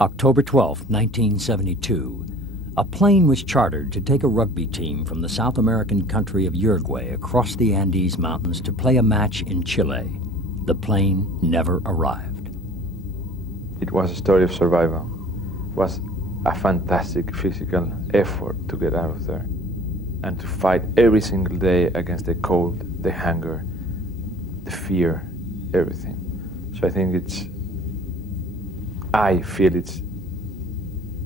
October 12, 1972, a plane was chartered to take a rugby team from the South American country of Uruguay across the Andes Mountains to play a match in Chile. The plane never arrived. It was a story of survival. It was a fantastic physical effort to get out of there and to fight every single day against the cold, the hunger, the fear, everything. So I feel it's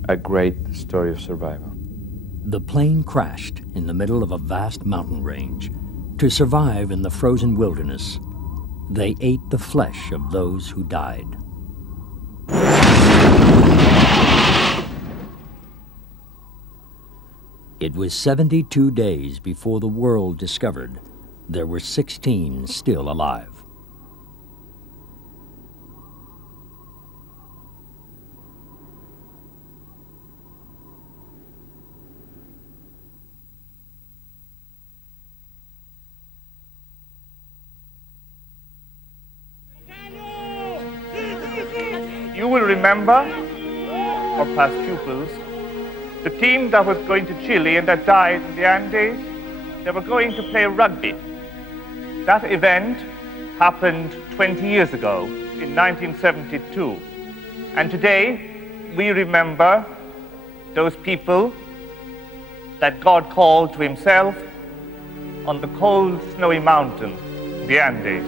a great story of survival. The plane crashed in the middle of a vast mountain range. To survive in the frozen wilderness, they ate the flesh of those who died. It was 72 days before the world discovered there were 16 still alive. You will remember, or past pupils, the team that was going to Chile and that died in the Andes, they were going to play rugby. That event happened 20 years ago, in 1972. And today, we remember those people that God called to himself on the cold, snowy mountain, the Andes.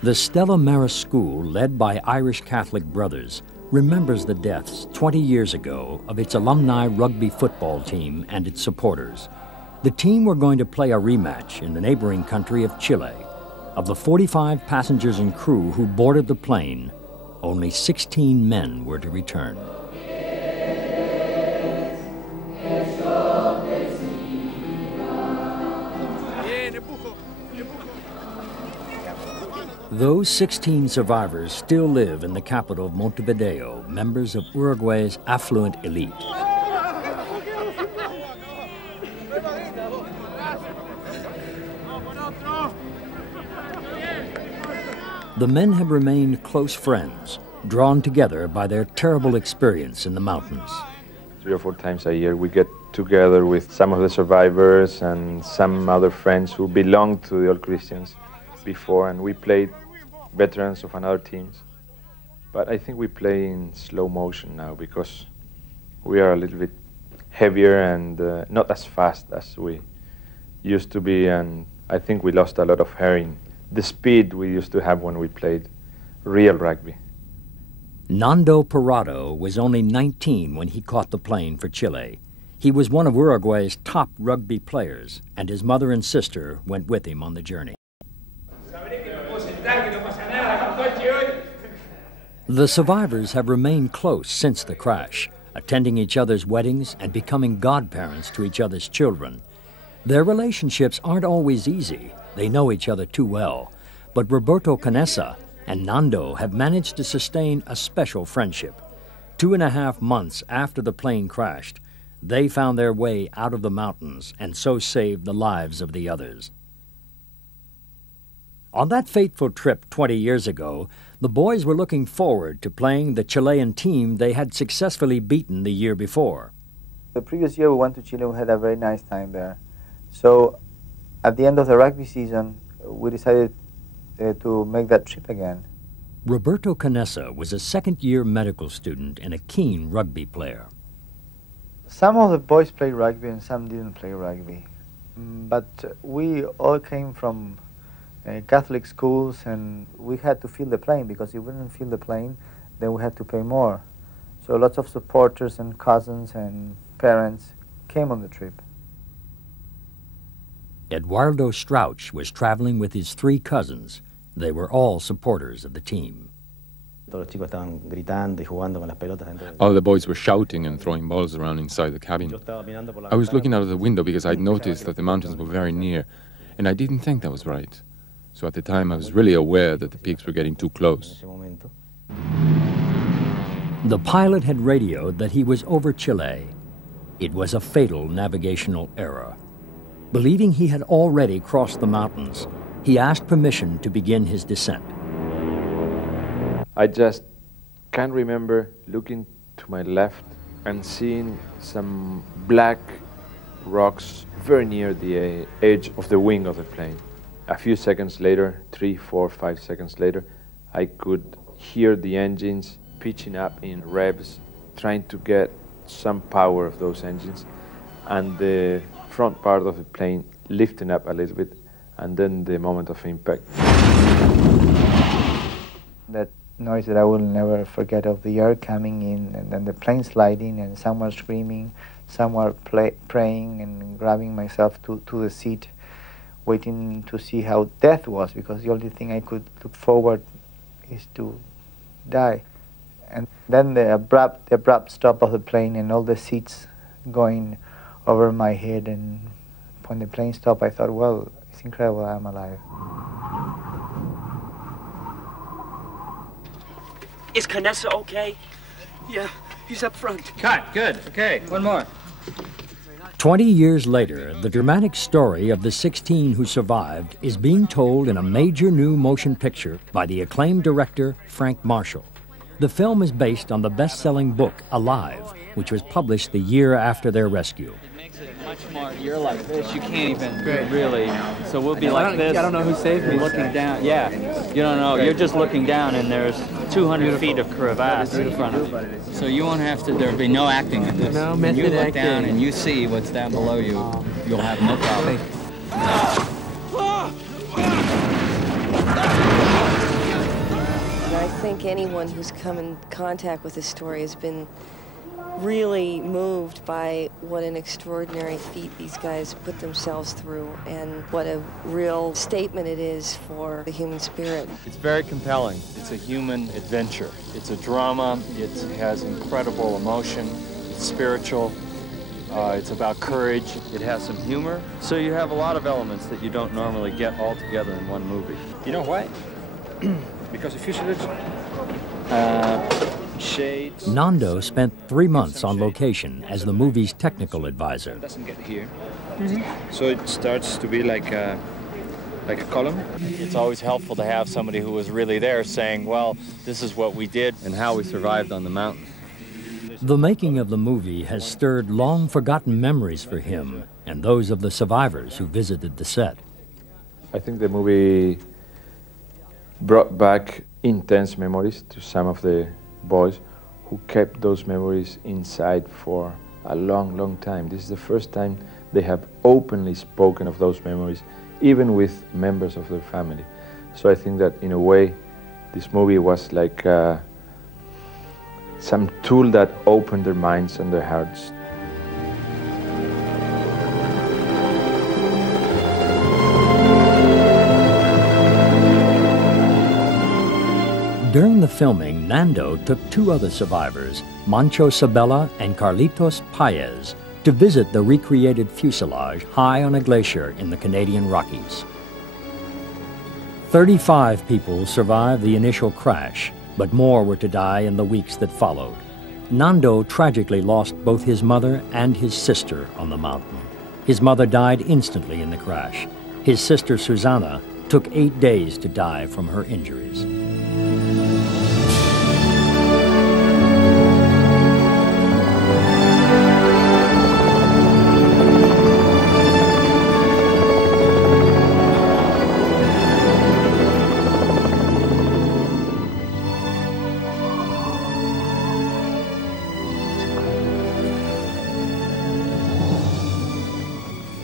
The Stella Maris School, led by Irish Catholic brothers, remembers the deaths 20 years ago of its alumni rugby football team and its supporters. The team were going to play a rematch in the neighboring country of Chile. Of the 45 passengers and crew who boarded the plane, only 16 men were to return. Those 16 survivors still live in the capital of Montevideo, members of Uruguay's affluent elite. The men have remained close friends, drawn together by their terrible experience in the mountains. 3 or 4 times a year we get together with some of the survivors and some other friends who belonged to the All Christians before, and we played veterans of another teams. But I think we play in slow motion now because we are a little bit heavier and not as fast as we used to be, and I think we lost a lot of hair in the speed we used to have when we played real rugby. Nando Parado was only 19 when he caught the plane for Chile. He was one of Uruguay's top rugby players, and his mother and sister went with him on the journey. The survivors have remained close since the crash, attending each other's weddings and becoming godparents to each other's children. Their relationships aren't always easy. They know each other too well. But Roberto Canessa and Nando have managed to sustain a special friendship. 2.5 months after the plane crashed, they found their way out of the mountains and so saved the lives of the others. On that fateful trip 20 years ago, the boys were looking forward to playing the Chilean team they had successfully beaten the year before. The previous year we went to Chile, we had a very nice time there. So at the end of the rugby season, we decided to make that trip again. Roberto Canessa was a second-year medical student and a keen rugby player. Some of the boys played rugby and some didn't play rugby. But we all came from Catholic schools, and we had to fill the plane, because if we didn't fill the plane, then we had to pay more. So lots of supporters and cousins and parents came on the trip. Eduardo Strauch was traveling with his 3 cousins. They were all supporters of the team. All the boys were shouting and throwing balls around inside the cabin. I was looking out of the window because I'd noticed that the mountains were very near, and I didn't think that was right. So at the time I was really aware that the peaks were getting too close. The pilot had radioed that he was over Chile. It was a fatal navigational error. Believing he had already crossed the mountains, he asked permission to begin his descent. I just can't remember looking to my left and seeing some black rocks very near the edge of the wing of the plane. A few seconds later, 3, 4, 5 seconds later, I could hear the engines pitching up in revs, trying to get some power of those engines, and the front part of the plane lifting up a little bit, and then the moment of impact. That noise that I will never forget, of the air coming in and then the plane sliding and some were screaming, some were praying and grabbing myself to the seat, waiting to see how death was, because the only thing I could look forward is to die. And then the abrupt stop of the plane and all the seats going over my head, and when the plane stopped I thought, well, it's incredible I'm alive. Is Canessa okay? Yeah, he's up front. Cut, good, okay, one more. 20 years later, the dramatic story of the 16 who survived is being told in a major new motion picture by the acclaimed director Frank Marshall. The film is based on the best-selling book Alive, which was published the year after their rescue. It makes it much more, you're like this, you can't even really, so we'll be like this. I don't know who saved me. Looking down, yeah, you don't know, you're just looking down and there's 200 feet of crevasse in front of you. So you won't have to, there'll be no acting in this. No, when you method look down acting. and you see what's down below you, you'll have no problem. I think anyone who's come in contact with this story has been really moved by what an extraordinary feat these guys put themselves through and what a real statement it is for the human spirit. It's very compelling. It's a human adventure. It's a drama. It has incredible emotion. It's spiritual. It's about courage. It has some humor. So you have a lot of elements that you don't normally get all together in one movie. You know why? Because the fuselage, shades... Nando spent 3 months on location as the movie's technical advisor. Doesn't get here. So it starts to be like a column. It's always helpful to have somebody who was really there saying, well, this is what we did and how we survived on the mountain. The making of the movie has stirred long-forgotten memories for him and those of the survivors who visited the set. I think the movie brought back intense memories to some of the boys who kept those memories inside for a long, long time. This is the first time they have openly spoken of those memories, even with members of their family. So I think that in a way, this movie was like some tool that opened their minds and their hearts. During the filming, Nando took 2 other survivors, Mancho Sabella and Carlitos Paez, to visit the recreated fuselage high on a glacier in the Canadian Rockies. 35 people survived the initial crash, but more were to die in the weeks that followed. Nando tragically lost both his mother and his sister on the mountain. His mother died instantly in the crash. His sister, Susanna, took 8 days to die from her injuries.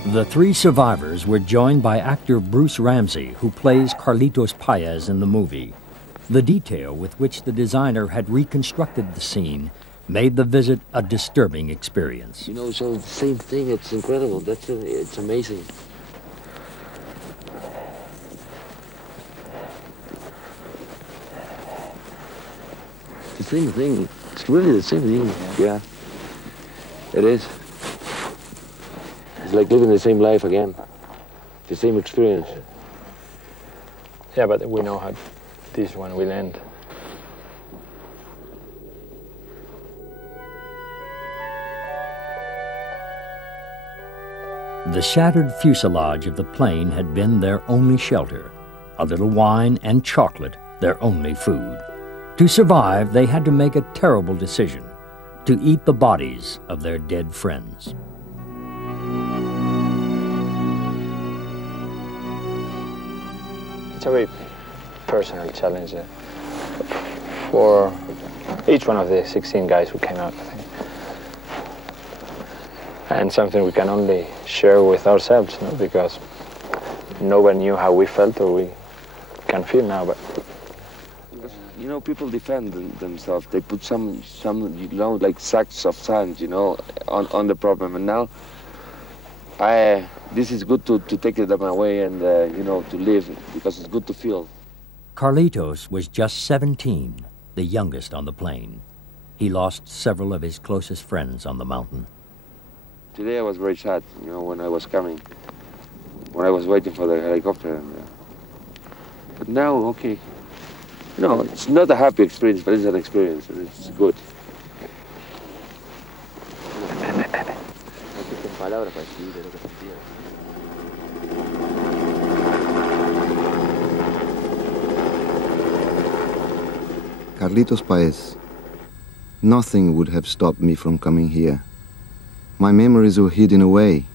The 3 survivors were joined by actor Bruce Ramsey, who plays Carlitos Paez in the movie. The detail with which the designer had reconstructed the scene made the visit a disturbing experience. You know, so the same thing, it's incredible. It's amazing. The same thing. It's really the same thing. Yeah. It is. It's like living the same life again. The same experience. Yeah, but we know how this one will end. The shattered fuselage of the plane had been their only shelter, a little wine and chocolate their only food. To survive, they had to make a terrible decision, to eat the bodies of their dead friends. It's a very personal challenge for each one of the 16 guys who came out, I think. And something we can only share with ourselves, you know, because no one knew how we felt or we can feel now. But you know, people defend themselves. They put some, you know, like sacks of sand, you know, on the problem. And now, this is good to take it away and, you know, to live, because it's good to feel. Carlitos was just 17, the youngest on the plane. He lost several of his closest friends on the mountain. Today I was very sad, you know, when I was coming, when I was waiting for the helicopter. But now, okay. You know, it's not a happy experience, but it's an experience, and it's good. Carlitos Paez. Nothing would have stopped me from coming here. My memories were hidden away,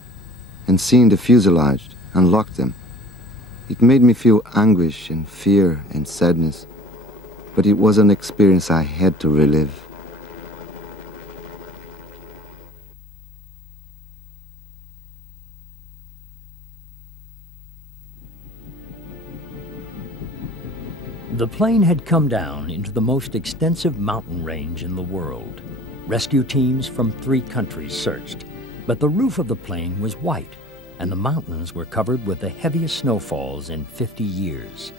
and seeing the fuselage unlocked them. It made me feel anguish and fear and sadness, but it was an experience I had to relive. The plane had come down into the most extensive mountain range in the world. Rescue teams from 3 countries searched, but the roof of the plane was white, and the mountains were covered with the heaviest snowfalls in 50 years.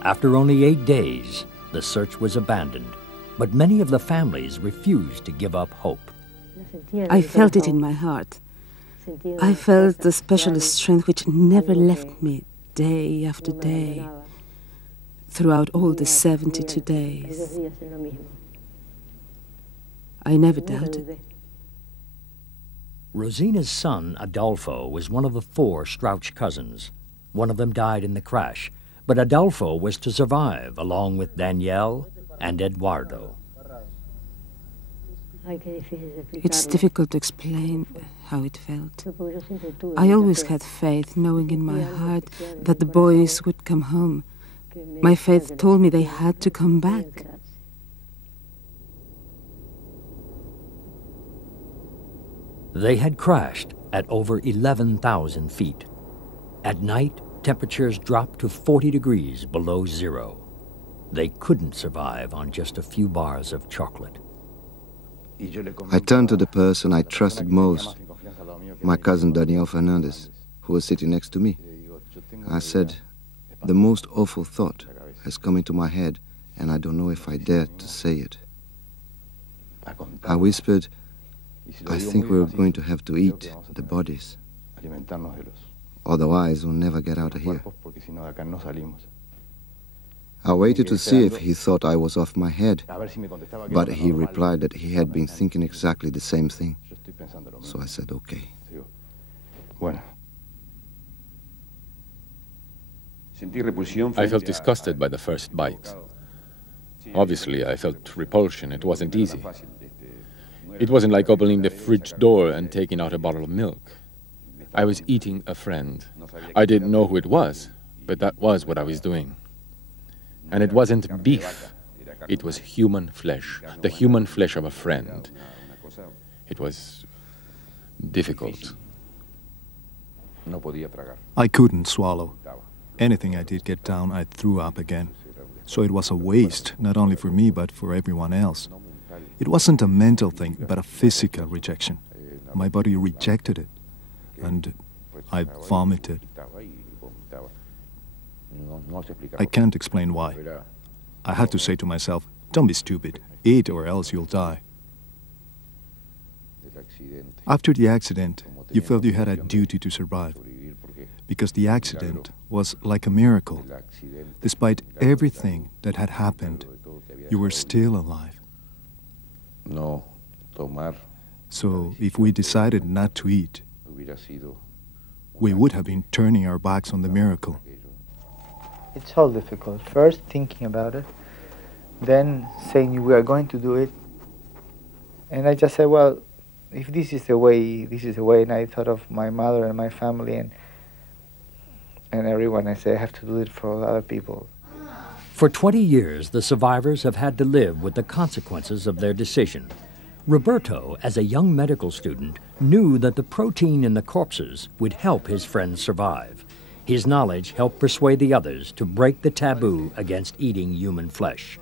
After only 8 days, the search was abandoned, but many of the families refused to give up hope. I felt it in my heart. I felt the special strength which never left me day after day, throughout all the 72 days. I never doubted. Rosina's son, Adolfo, was one of the 4 Strauch cousins. One of them died in the crash, but Adolfo was to survive, along with Danielle and Eduardo. It's difficult to explain how it felt. I always had faith, knowing in my heart that the boys would come home. My faith told me they had to come back. They had crashed at over 11,000 feet. At night, temperatures dropped to 40 degrees below zero. They couldn't survive on just a few bars of chocolate. I turned to the person I trusted most, my cousin Daniel Fernandez, who was sitting next to me. I said, "The most awful thought has come into my head, and I don't know if I dare to say it." I whispered, "I think we're going to have to eat the bodies. Otherwise, we'll never get out of here." I waited to see if he thought I was off my head, but he replied that he had been thinking exactly the same thing. So I said, "Okay." I felt disgusted by the first bite. Obviously, I felt repulsion. It wasn't easy. It wasn't like opening the fridge door and taking out a bottle of milk. I was eating a friend. I didn't know who it was, but that was what I was doing. And it wasn't beef. It was human flesh, the human flesh of a friend. It was difficult. I couldn't swallow. Anything I did get down, I threw up again. So it was a waste, not only for me, but for everyone else. It wasn't a mental thing, but a physical rejection. My body rejected it, and I vomited. I can't explain why. I had to say to myself, "Don't be stupid, eat or else you'll die." After the accident, you felt you had a duty to survive, because the accident was like a miracle. Despite everything that had happened, you were still alive. So if we decided not to eat, we would have been turning our backs on the miracle. It's all difficult. First thinking about it, then saying we are going to do it. And I just said, well, if this is the way, this is the way. And I thought of my mother and my family and everyone. I said, I have to do it for other people. For 20 years, the survivors have had to live with the consequences of their decision. Roberto, as a young medical student, knew that the protein in the corpses would help his friends survive. His knowledge helped persuade the others to break the taboo against eating human flesh.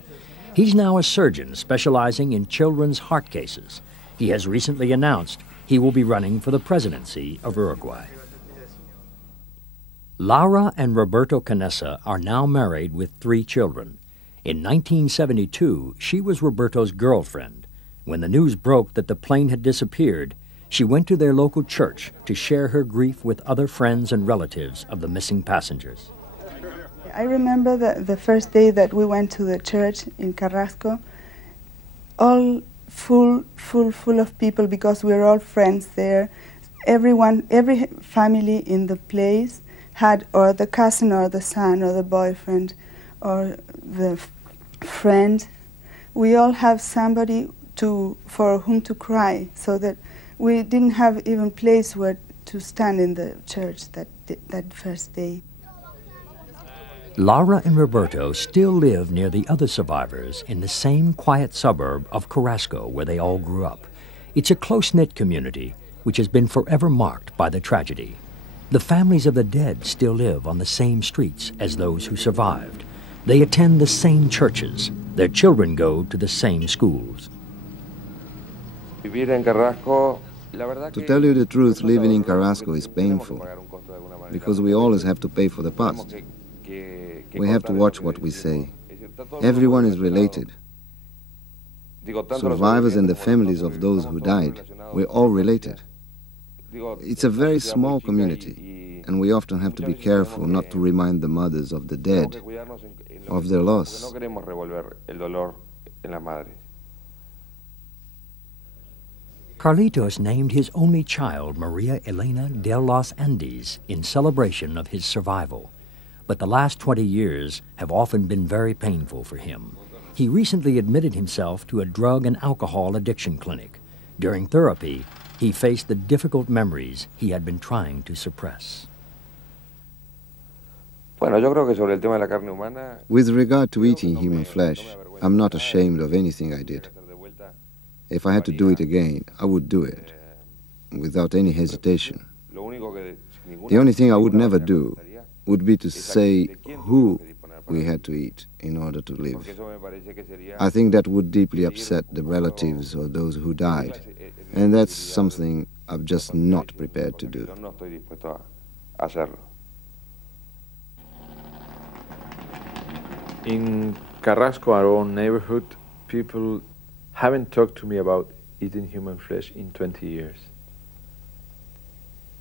He's now a surgeon specializing in children's heart cases. He has recently announced he will be running for the presidency of Uruguay. Laura and Roberto Canessa are now married with 3 children. In 1972, she was Roberto's girlfriend. When the news broke that the plane had disappeared, she went to their local church to share her grief with other friends and relatives of the missing passengers. I remember the first day that we went to the church in Carrasco, all full of people because we were all friends there. Every family in the place had or the cousin or the son or the boyfriend or the friend. We all have somebody for whom to cry, so that we didn't have even place where to stand in the church that first day. Laura and Roberto still live near the other survivors in the same quiet suburb of Carrasco where they all grew up. It's a close-knit community which has been forever marked by the tragedy. The families of the dead still live on the same streets as those who survived. They attend the same churches. Their children go to the same schools. To tell you the truth, living in Carrasco is painful because we always have to pay for the past. We have to watch what we say. Everyone is related. Survivors and the families of those who died, we're all related. It's a very small community, and we often have to be careful not to remind the mothers of the dead of their loss. Carlitos named his only child Maria Elena de los Andes in celebration of his survival. But the last 20 years have often been very painful for him. He recently admitted himself to a drug and alcohol addiction clinic. During therapy, he faced the difficult memories he had been trying to suppress. With regard to eating human flesh, I'm not ashamed of anything I did. If I had to do it again, I would do it, without any hesitation. The only thing I would never do would be to say who we had to eat in order to live. I think that would deeply upset the relatives or those who died, and that's something I'm just not prepared to do. In Carrasco, our own neighborhood, people haven't talked to me about eating human flesh in 20 years.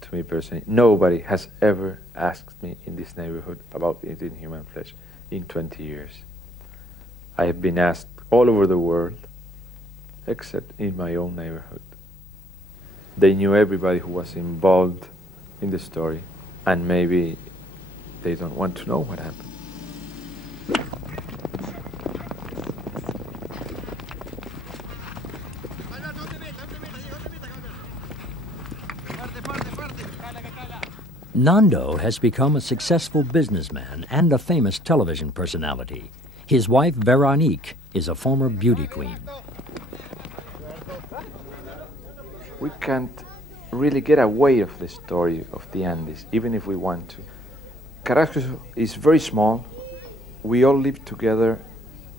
To me personally, nobody has ever asked me in this neighborhood about eating human flesh in 20 years. I have been asked all over the world, except in my own neighborhood. They knew everybody who was involved in the story, and maybe they don't want to know what happened. Nando has become a successful businessman and a famous television personality. His wife, Veronique, is a former beauty queen. We can't really get away of the story of the Andes, even if we want to. Carrasco is very small. We all live together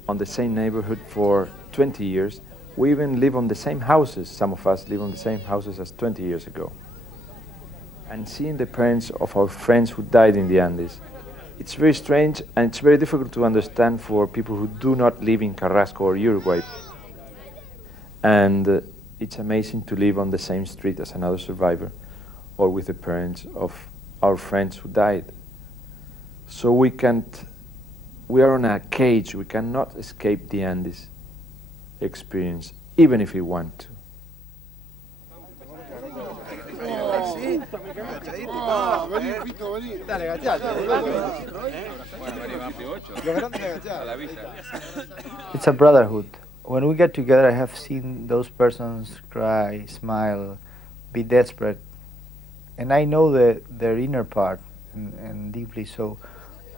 on the same neighborhood for 20 years. We even live on the same houses. Some of us live on the same houses as 20 years ago. And seeing the parents of our friends who died in the Andes, it's very strange and it's very difficult to understand for people who do not live in Carrasco or Uruguay. And it's amazing to live on the same street as another survivor or with the parents of our friends who died. So we are on a cage, we cannot escape the Andes experience, even if we want to. It's a brotherhood. When we get together, I have seen those persons cry, smile, be desperate, and I know their inner part, and deeply so.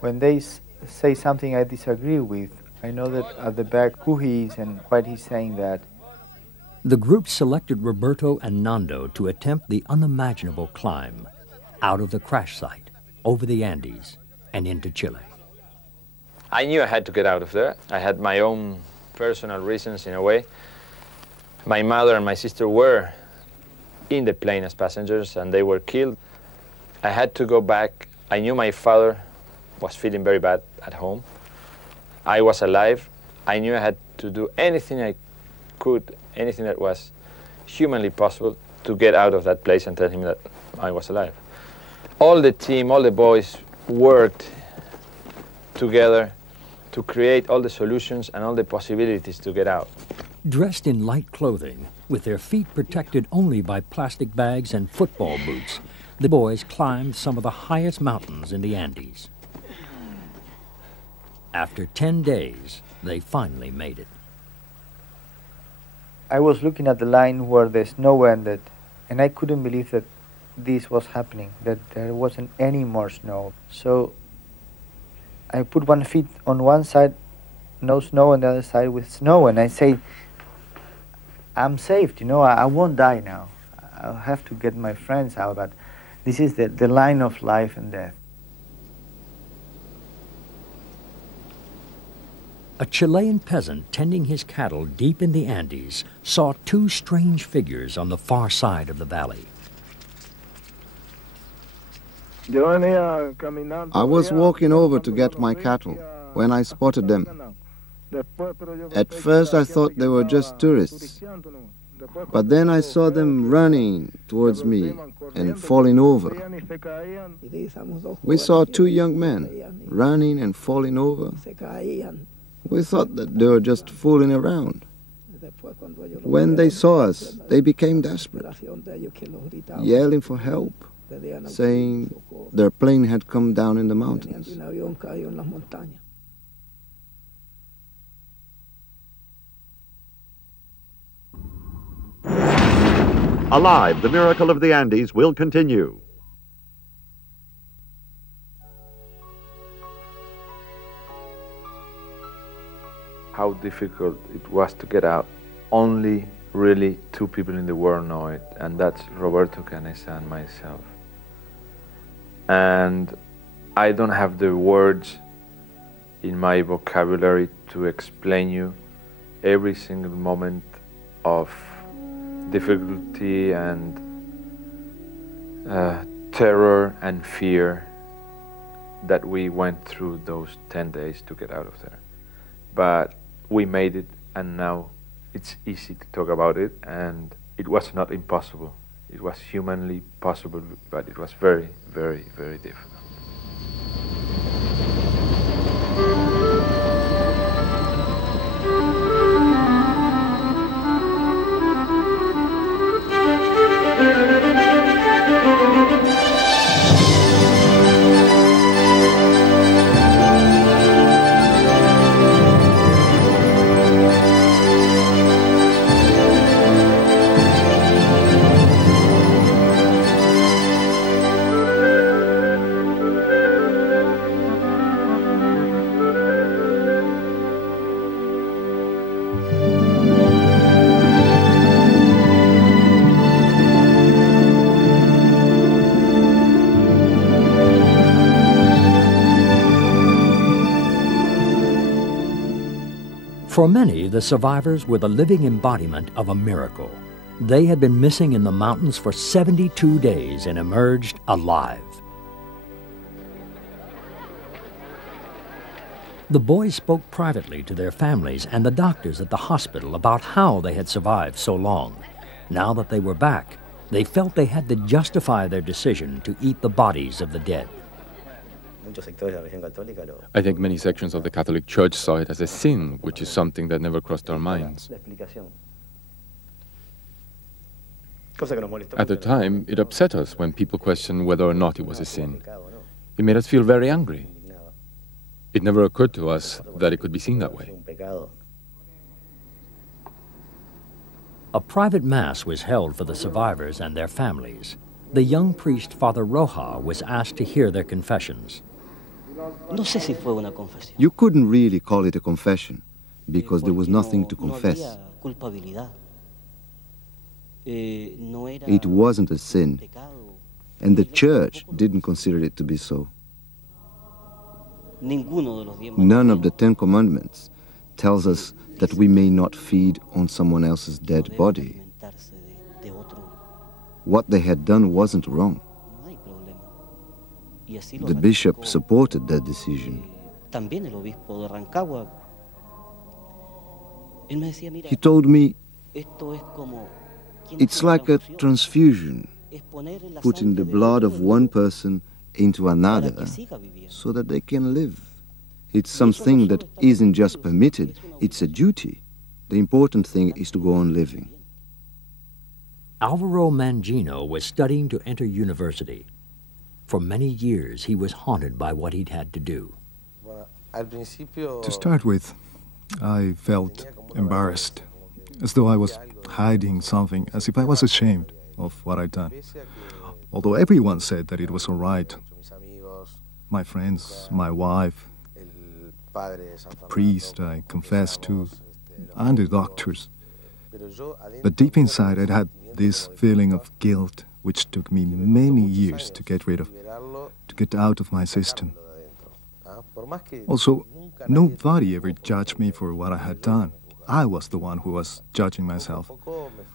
When they say something I disagree with, I know that at the back who he is and why he's saying that. The group selected Roberto and Nando to attempt the unimaginable climb out of the crash site, over the Andes, and into Chile. I knew I had to get out of there. I had my own personal reasons in a way. My mother and my sister were in the plane as passengers and they were killed. I had to go back. I knew my father was feeling very bad at home. I was alive. I knew I had to do anything I could, anything that was humanly possible to get out of that place and tell him that I was alive. All the team, all the boys worked together to create all the solutions and all the possibilities to get out. Dressed in light clothing, with their feet protected only by plastic bags and football boots, the boys climbed some of the highest mountains in the Andes. After 10 days, they finally made it. I was looking at the line where the snow ended, and I couldn't believe that this was happening, that there wasn't any more snow. So I put one foot on one side, no snow, on the other side with snow, and I say, I'm saved, I won't die now. I'll have to get my friends out, but this is the line of life and death. A Chilean peasant tending his cattle deep in the Andes saw two strange figures on the far side of the valley. I was walking over to get my cattle when I spotted them. At first I thought they were just tourists, but then I saw them running towards me and falling over. We saw two young men running and falling over. We thought that they were just fooling around. When they saw us, they became desperate, yelling for help, saying their plane had come down in the mountains. Alive, the miracle of the Andes will continue. How difficult it was to get out. Only really two people in the world know it, and that's Roberto Canessa and myself. And I don't have the words in my vocabulary to explain you every single moment of difficulty and terror and fear that we went through those 10 days to get out of there. But we made it, and now it's easy to talk about it, and it was not impossible. It was humanly possible, but it was very, very, very difficult. For many, the survivors were the living embodiment of a miracle. They had been missing in the mountains for 72 days and emerged alive. The boys spoke privately to their families and the doctors at the hospital about how they had survived so long. Now that they were back, they felt they had to justify their decision to eat the bodies of the dead. I think many sections of the Catholic Church saw it as a sin, which is something that never crossed our minds. At the time, it upset us when people questioned whether or not it was a sin. It made us feel very angry. It never occurred to us that it could be seen that way. A private mass was held for the survivors and their families. The young priest, Father Roja, was asked to hear their confessions. You couldn't really call it a confession, because there was nothing to confess. It wasn't a sin, and the church didn't consider it to be so. None of the 10 Commandments tells us that we may not feed on someone else's dead body. What they had done wasn't wrong. The bishop supported that decision. He told me, it's like a transfusion, putting the blood of one person into another so that they can live. It's something that isn't just permitted, it's a duty. The important thing is to go on living. Alvaro Mangino was studying to enter university. For many years, he was haunted by what he'd had to do. To start with, I felt embarrassed, as though I was hiding something, as if I was ashamed of what I'd done. Although everyone said that it was all right. My friends, my wife, the priest I confessed to, and the doctors. But deep inside, I'd had this feeling of guilt, which took me many years to get rid of, to get out of my system. Also, nobody ever judged me for what I had done. I was the one who was judging myself.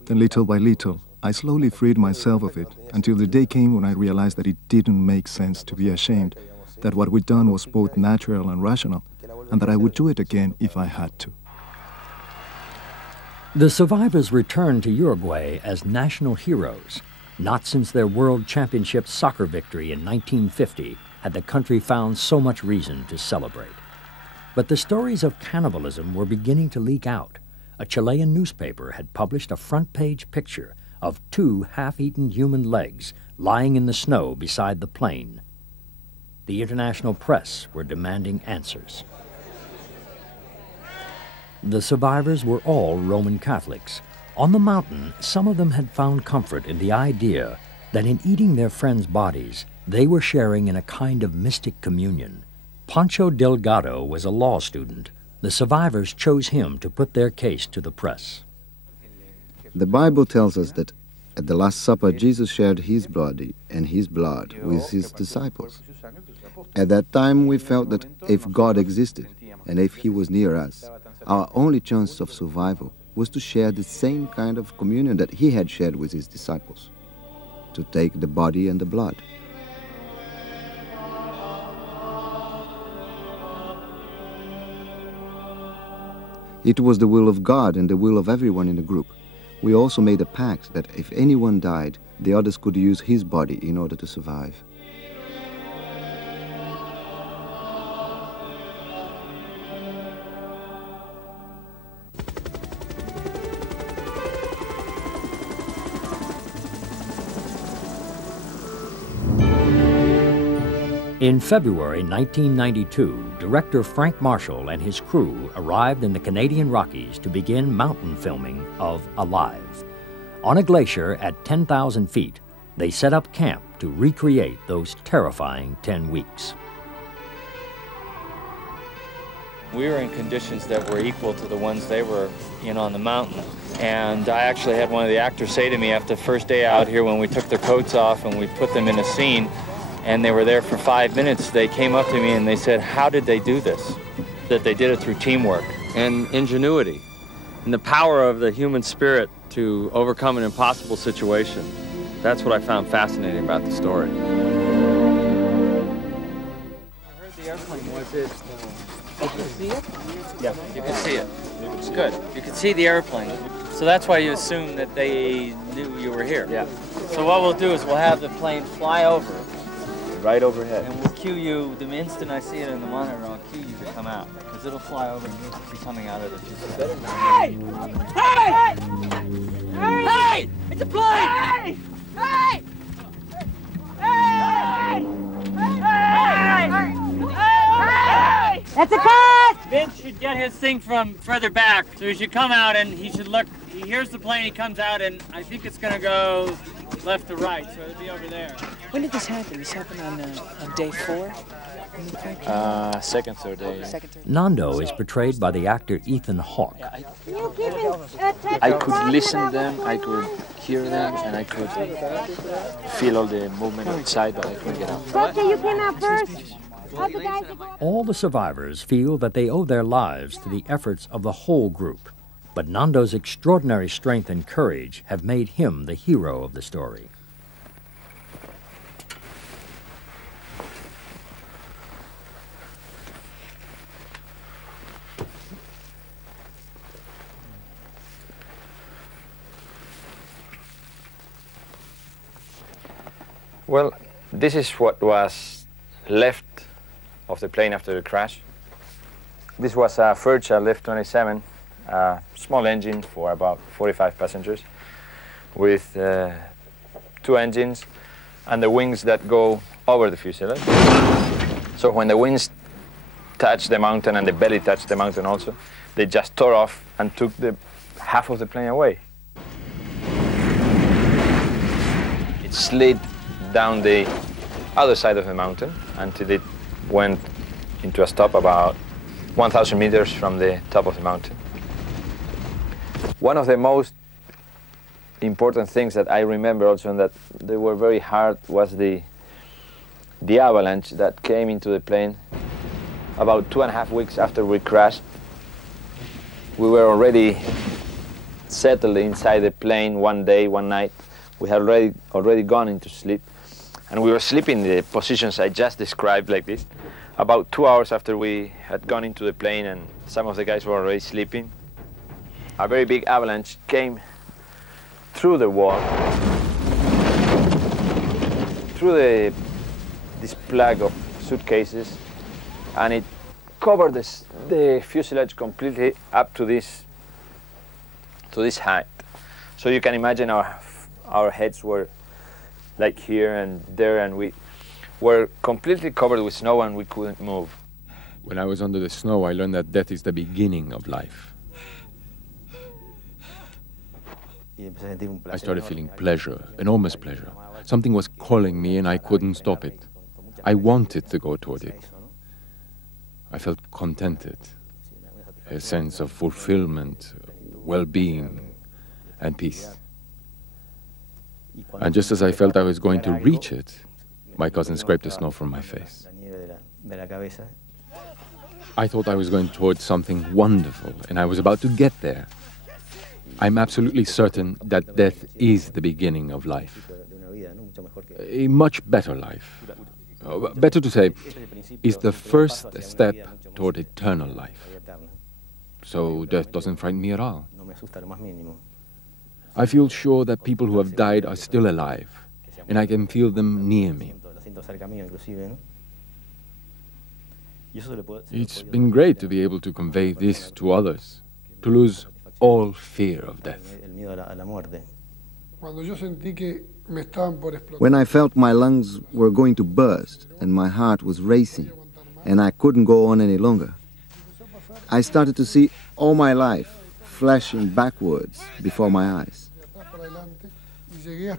Then little by little, I slowly freed myself of it, until the day came when I realized that it didn't make sense to be ashamed, that what we'd done was both natural and rational, and that I would do it again if I had to. The survivors returned to Uruguay as national heroes. Not since their World Championship soccer victory in 1950 had the country found so much reason to celebrate. But the stories of cannibalism were beginning to leak out. A Chilean newspaper had published a front-page picture of 2 half-eaten human legs lying in the snow beside the plane. The international press were demanding answers. The survivors were all Roman Catholics. On the mountain, some of them had found comfort in the idea that in eating their friends' bodies, they were sharing in a kind of mystic communion. Pancho Delgado was a law student. The survivors chose him to put their case to the press. The Bible tells us that at the Last Supper, Jesus shared his body and his blood with his disciples. At that time, we felt that if God existed and if he was near us, our only chance of survival was to share the same kind of communion that he had shared with his disciples, to take the body and the blood. It was the will of God and the will of everyone in the group. We also made a pact that if anyone died, the others could use his body in order to survive. In February 1992, director Frank Marshall and his crew arrived in the Canadian Rockies to begin mountain filming of Alive. On a glacier at 10,000 feet, they set up camp to recreate those terrifying 10 weeks. We were in conditions that were equal to the ones they were in on the mountain. And I actually had one of the actors say to me after the first day out here, when we took their coats off and we put them in a scene, and they were there for 5 minutes, they came up to me and they said, how did they do this? That they did it through teamwork and ingenuity and the power of the human spirit to overcome an impossible situation. That's what I found fascinating about the story. I heard the airplane. Was it? You can see it? Yeah, you can see it. It's good. You can see the airplane. So that's why you assume that they knew you were here. Yeah. So what we'll do is we'll have the plane fly over. right overhead. And we'll cue you, the instant I see it in the monitor, I'll cue you to come out. Because it'll fly over and you'll be coming out of the fuselage. Hey! Hey! Hey! It's a plane! Hey! Hey! Hey! Hey! That's a cut! Vince should get his thing from further back. So he should come out and he should look. He hears the plane, he comes out, and I think it's going to go left to right, so it'll be over there. When did this happen? This happened on day 4? Second, third day. Nando is portrayed by the actor Ethan Hawke. I could listen them, I could hear them, and I could feel all the movement outside, but I couldn't get out. Okay, you came out first. All the survivors feel that they owe their lives to the efforts of the whole group. But Nando's extraordinary strength and courage have made him the hero of the story. Well, this is what was left of the plane after the crash. This was a Fairchild F-27, a small engine for about 45 passengers with 2 engines and the wings that go over the fuselage. So when the wings touched the mountain and the belly touched the mountain also, they just tore off and took the half of the plane away. It slid down the other side of the mountain until it went into a stop about 1,000 meters from the top of the mountain. One of the most important things that I remember also, and that they were very hard, was the avalanche that came into the plane about 2.5 weeks after we crashed. We were already settled inside the plane one day, one night. We had already gone into sleep, and we were sleeping in the positions I just described like this. About 2 hours after we had gone into the plane and some of the guys were already sleeping, a very big avalanche came through the wall, through this plug of suitcases, and it covered the fuselage completely up to this height. So you can imagine our heads were like here and there, and we were completely covered with snow and we couldn't move. When I was under the snow, I learned that death is the beginning of life. I started feeling pleasure, enormous pleasure. Something was calling me and I couldn't stop it. I wanted to go toward it. I felt contented, a sense of fulfillment, well-being, and peace. And just as I felt I was going to reach it, my cousin scraped the snow from my face. I thought I was going towards something wonderful, and I was about to get there. I'm absolutely certain that death is the beginning of life. A much better life. Better to say, is the first step toward eternal life. So death doesn't frighten me at all. I feel sure that people who have died are still alive, and I can feel them near me. It's been great to be able to convey this to others, to lose all fear of death. When I felt my lungs were going to burst and my heart was racing and I couldn't go on any longer, I started to see all my life flashing backwards before my eyes.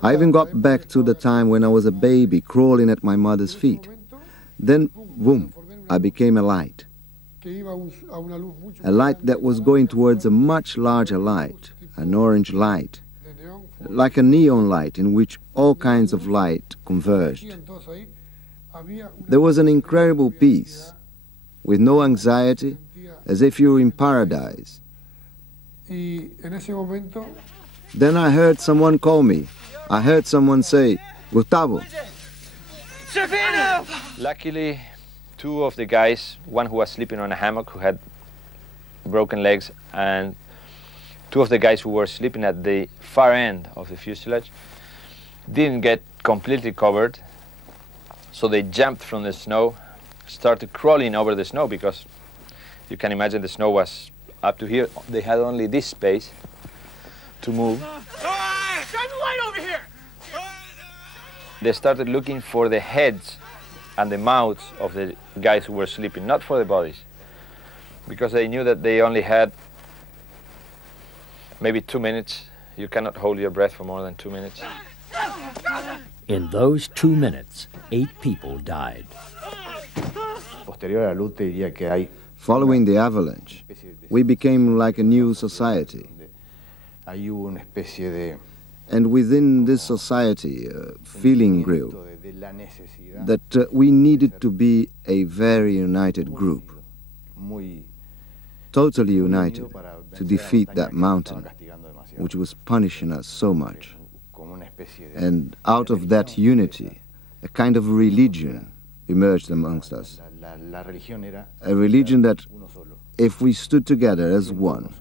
I even got back to the time when I was a baby crawling at my mother's feet. Then, boom, I became a light. A light that was going towards a much larger light, an orange light, like a neon light in which all kinds of light converged. There was an incredible peace, with no anxiety, as if you were in paradise. Then I heard someone call me. I heard someone say, Gustavo. Luckily, 2 of the guys, one who was sleeping on a hammock who had broken legs, and 2 of the guys who were sleeping at the far end of the fuselage didn't get completely covered. So they jumped from the snow, started crawling over the snow, because you can imagine the snow was up to here. They had only this space to move. Shine the light over here! They started looking for the heads and the mouths of the guys who were sleeping, not for the bodies, because they knew that they only had maybe 2 minutes. You cannot hold your breath for more than 2 minutes. In those 2 minutes, 8 people died. Following the avalanche, we became like a new society. And within this society, a feeling grew that we needed to be a very united group, totally united to defeat that mountain, which was punishing us so much. And out of that unity, a kind of religion emerged amongst us. A religion that, if we stood together as one,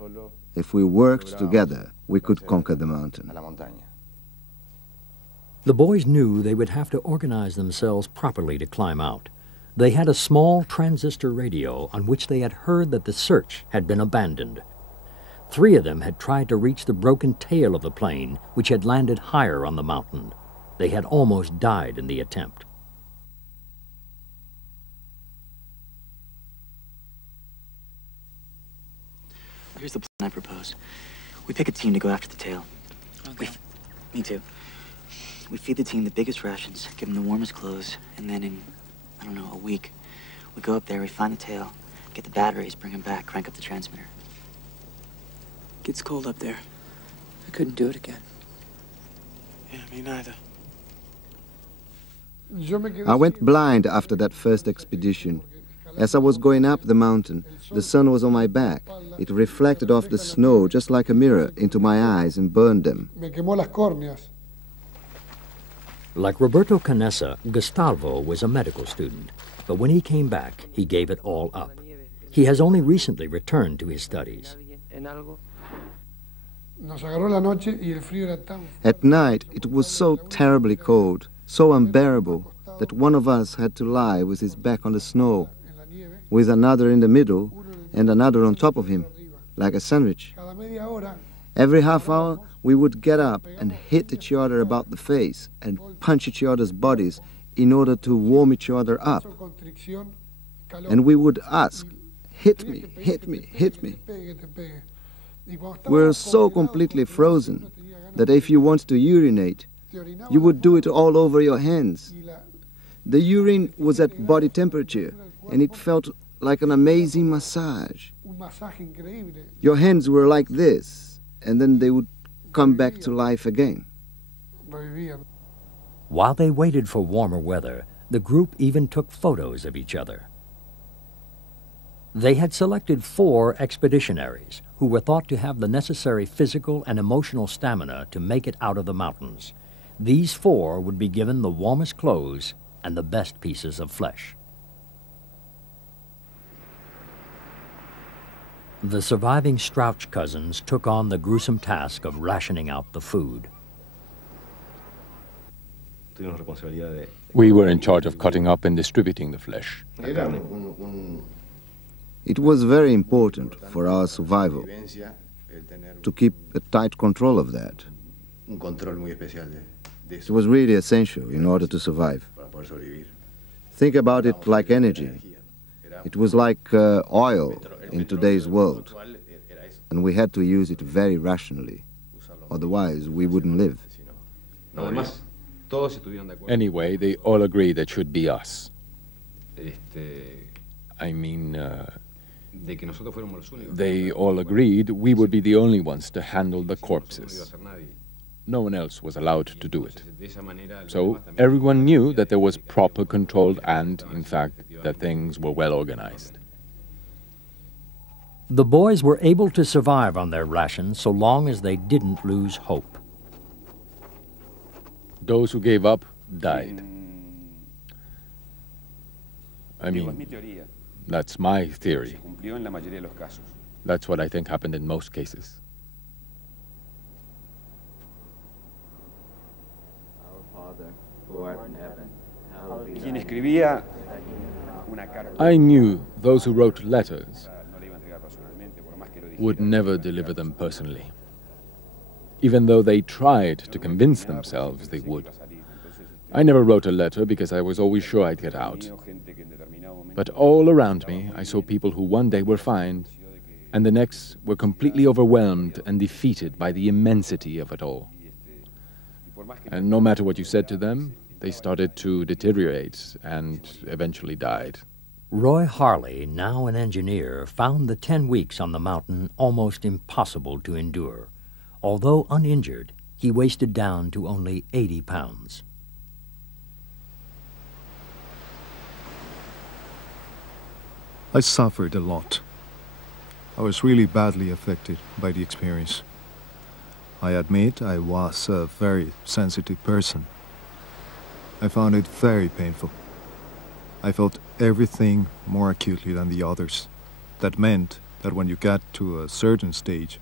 if we worked together, we could conquer the mountain. The boys knew they would have to organize themselves properly to climb out. They had a small transistor radio on which they had heard that the search had been abandoned. 3 of them had tried to reach the broken tail of the plane, which had landed higher on the mountain. They had almost died in the attempt. Here's the plan I propose. We pick a team to go after the tail. Okay. Me too. We feed the team the biggest rations, give them the warmest clothes, and then in, I don't know, a week, we go up there, we find the tail, get the batteries, bring them back, crank up the transmitter. Gets cold up there. I couldn't do it again. Yeah, me neither. I went blind after that first expedition. As I was going up the mountain, the sun was on my back. It reflected off the snow just like a mirror into my eyes and burned them. Like Roberto Canessa, Gustavo was a medical student, but when he came back, he gave it all up. He has only recently returned to his studies. At night, it was so terribly cold, so unbearable, that one of us had to lie with his back on the snow, with another in the middle and another on top of him, like a sandwich. Every half hour, we would get up and hit each other about the face and punch each other's bodies in order to warm each other up. And we would ask, hit me, hit me, hit me. We're so completely frozen that if you want to urinate, you would do it all over your hands. The urine was at body temperature, and it felt like an amazing massage. Your hands were like this, and then they would come back to life again. While they waited for warmer weather, the group even took photos of each other. They had selected 4 expeditionaries who were thought to have the necessary physical and emotional stamina to make it out of the mountains. These 4 would be given the warmest clothes and the best pieces of flesh. The surviving Strouch cousins took on the gruesome task of rationing out the food. We were in charge of cutting up and distributing the flesh. It was very important for our survival to keep a tight control of that. It was really essential in order to survive. Think about it like energy. It was like oil in today's world, and we had to use it very rationally, otherwise we wouldn't live. Anyway, they all agreed it should be us. I mean, they all agreed we would be the only ones to handle the corpses. No one else was allowed to do it. So everyone knew that there was proper control and, in fact, that things were well organized. The boys were able to survive on their rations so long as they didn't lose hope. Those who gave up died. I mean, that's my theory. That's what I think happened in most cases. Our Father, who art in heaven, I knew those who wrote letters would never deliver them personally, even though they tried to convince themselves they would. I never wrote a letter because I was always sure I'd get out. But all around me, I saw people who one day were fine, and the next were completely overwhelmed and defeated by the immensity of it all. And no matter what you said to them, they started to deteriorate and eventually died. Roy Harley, now an engineer, found the 10 weeks on the mountain almost impossible to endure. Although uninjured, he wasted down to only 80 pounds. I suffered a lot. I was really badly affected by the experience. I admit I was a very sensitive person. I found it very painful. I felt everything more acutely than the others. That meant that when you got to a certain stage,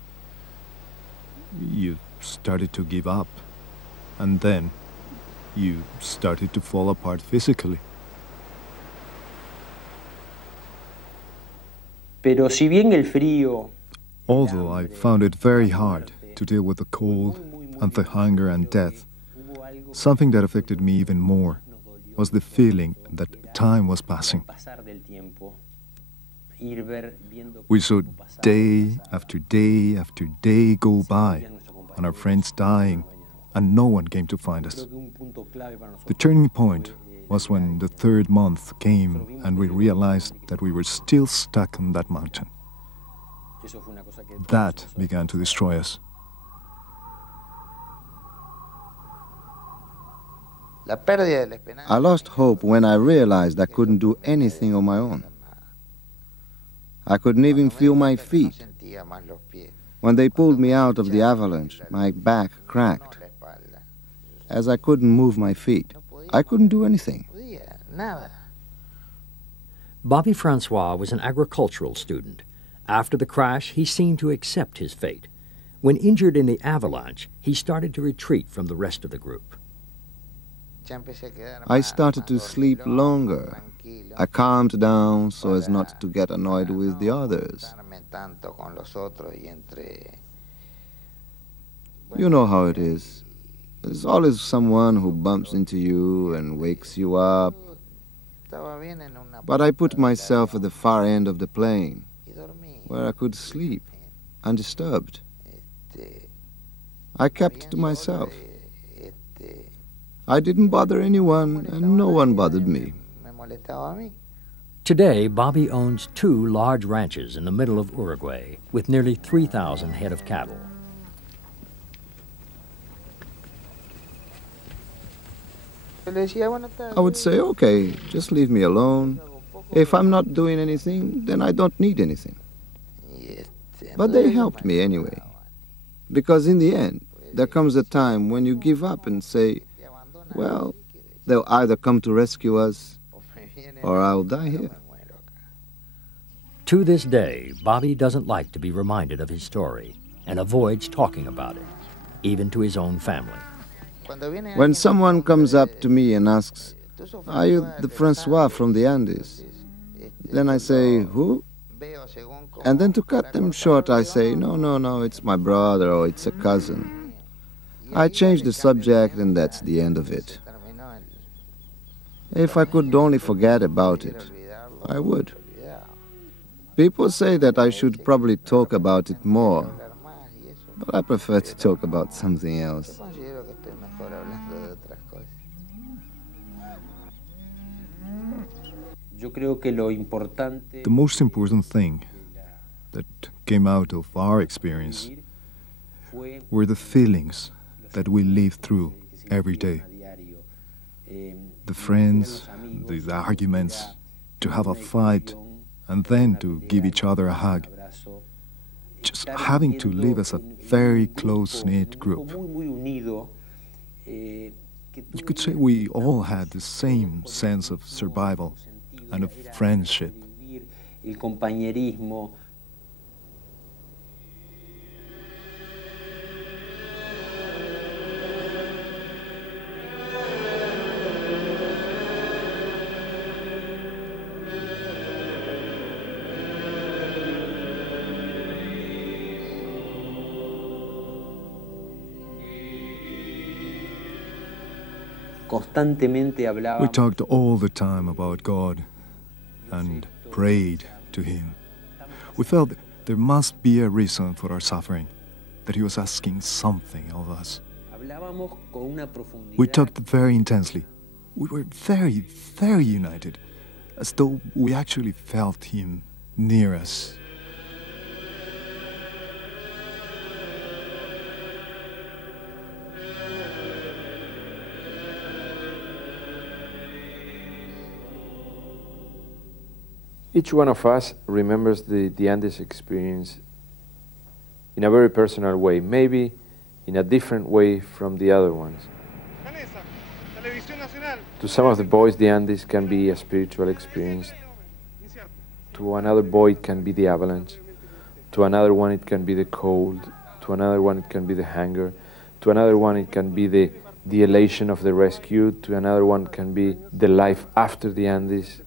you started to give up, and then you started to fall apart physically. Pero si bien el frío, Although I found it very hard to deal with the cold and the hunger and death, something that affected me even more was the feeling that time was passing. We saw day after day after day go by, and our friends dying, and no one came to find us. The turning point was when the 3rd month came and we realized that we were still stuck on that mountain. That began to destroy us. I lost hope when I realized I couldn't do anything on my own. I couldn't even feel my feet. When they pulled me out of the avalanche, my back cracked. As I couldn't move my feet, I couldn't do anything. Bobby Francois was an agricultural student. After the crash, he seemed to accept his fate. When injured in the avalanche, he started to retreat from the rest of the group. I started to sleep longer. I calmed down so as not to get annoyed with the others. You know how it is. There's always someone who bumps into you and wakes you up. But I put myself at the far end of the plane, where I could sleep, undisturbed. I kept to myself. I didn't bother anyone, and no one bothered me. Today, Bobby owns 2 large ranches in the middle of Uruguay with nearly 3,000 head of cattle. I would say, okay, just leave me alone. If I'm not doing anything, then I don't need anything. But they helped me anyway. Because in the end, there comes a time when you give up and say, well, they'll either come to rescue us or I'll die here. To this day, Bobby doesn't like to be reminded of his story and avoids talking about it, even to his own family. When someone comes up to me and asks, are you the Francois from the Andes? Then I say, who? And then to cut them short, I say, no, it's my brother or it's a cousin. I change the subject and that's the end of it. If I could only forget about it, I would. People say that I should probably talk about it more, but I prefer to talk about something else. The most important thing that came out of our experience were the feelings that we live through every day. The friends, the arguments, to have a fight, and then to give each other a hug. Just having to live as a very close-knit group. You could say we all had the same sense of survival and of friendship. constantemente hablábamos. We talked all the time about God and prayed to Him. We felt there must be a reason for our suffering, that He was asking something of us. We talked very intensely. We were very, very united, as though we actually felt Him near us. Each one of us remembers the Andes experience in a very personal way, maybe in a different way from the other ones. To some of the boys, the Andes can be a spiritual experience. To another boy, it can be the avalanche. To another one, it can be the cold. To another one, it can be the hunger. To another one, it can be the elation of the rescue. To another one, can be the life after the Andes.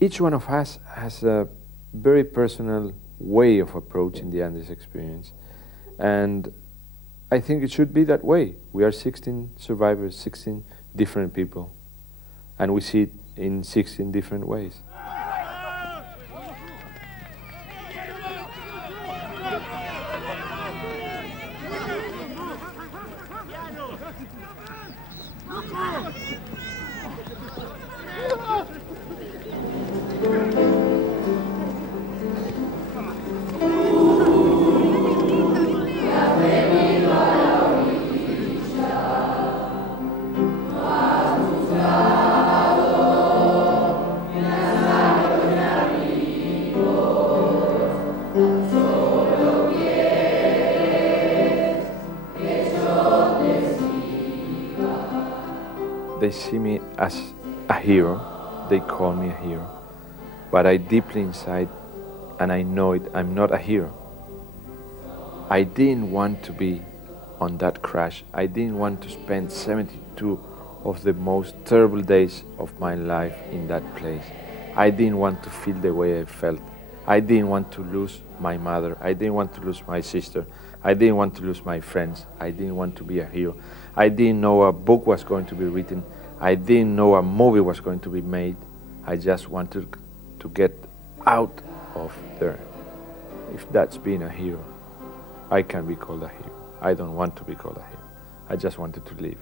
Each one of us has a very personal way of approaching the Andes experience. And I think it should be that way. We are 16 survivors, 16 different people. And we see it in 16 different ways. They see me as a hero, they call me a hero, but I deeply inside, and I know it, I'm not a hero. I didn't want to be on that crash. I didn't want to spend 72 of the most terrible days of my life in that place. I didn't want to feel the way I felt. I didn't want to lose my mother. I didn't want to lose my sister. I didn't want to lose my friends. I didn't want to be a hero. I didn't know a book was going to be written. I didn't know a movie was going to be made. I just wanted to get out of there. If that's being a hero, I can be called a hero. I don't want to be called a hero. I just wanted to live.